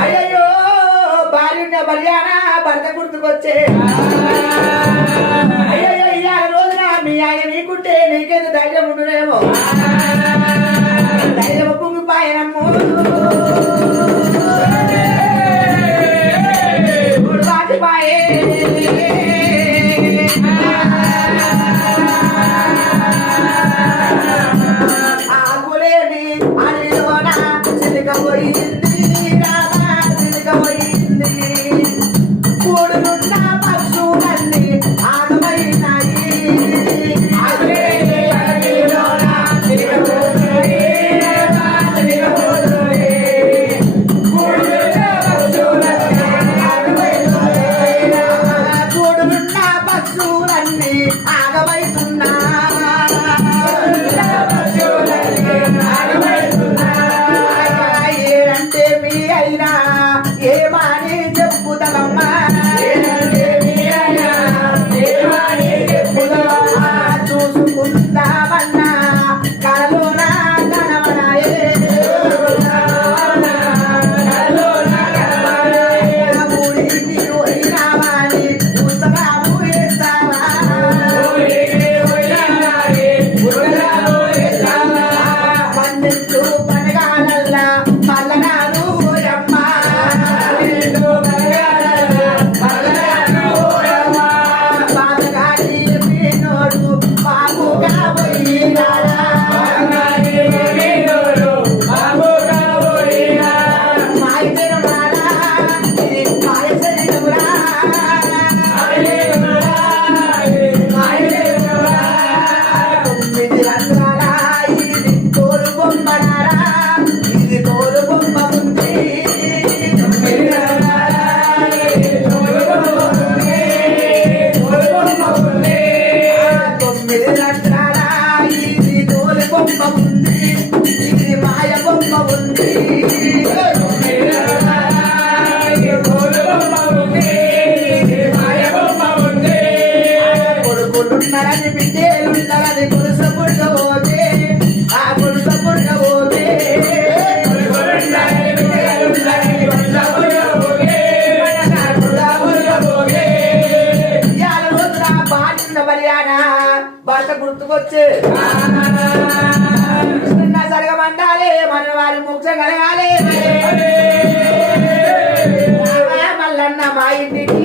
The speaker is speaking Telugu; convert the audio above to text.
అయ్యో భార్య బలియానా భర్త గుర్తుకొచ్చే అయ్యో ఇవాళ రోజున మీ ఆయన నీకుంటే నీకేదో ధైర్యం ఉండునేమో ధైర్యం పొంగిపాయనమ్ము వాటిపాయే ఆకులేని అడిలోన చిలికపోయింది రామా చిలికపోయింది కూడునున్న పశువులన్నీ ఆగమైనాయి కూడునున్న పశువులన్నీ ఆగమైతున్నా ఏడంటే మీ అయినా ఏమని చెప్పుదమ్మా చూసుకుందామన్నా కలలోన కనవనాయే ఊరికి పోయినామని ఉత్తరాము వేస్తావా పన్నెండు పనగాలల్లా పల్లనాడు ఓయమ్మ బాధగాడి పిన్నోడు బాబుగా పోయినాడా మాయతెరునాడా ఇది మాయశరీరమురా తొమ్మిది రంధ్రాల ఇది తోలు బొమ్మనారా ఇది తోలు బొమ్మ ఉంది తొమ్మిది రంధ్రాల ఇది తోలు బొమ్మ ఉంది ఇది మాయ బొమ్మ ఉంది కొడుకులున్నారని బిడ్డలున్నారని కొలుస పుట్టబోతే ఆ కొలుస పుట్టబోతే ఇవాళ రోజున బాధ్యత బలియానా భర్త గుర్తుకొచ్చే జరగమండాలి మన వారి మోక్షం కలగాలి మల్లన్న మా ఇంటికి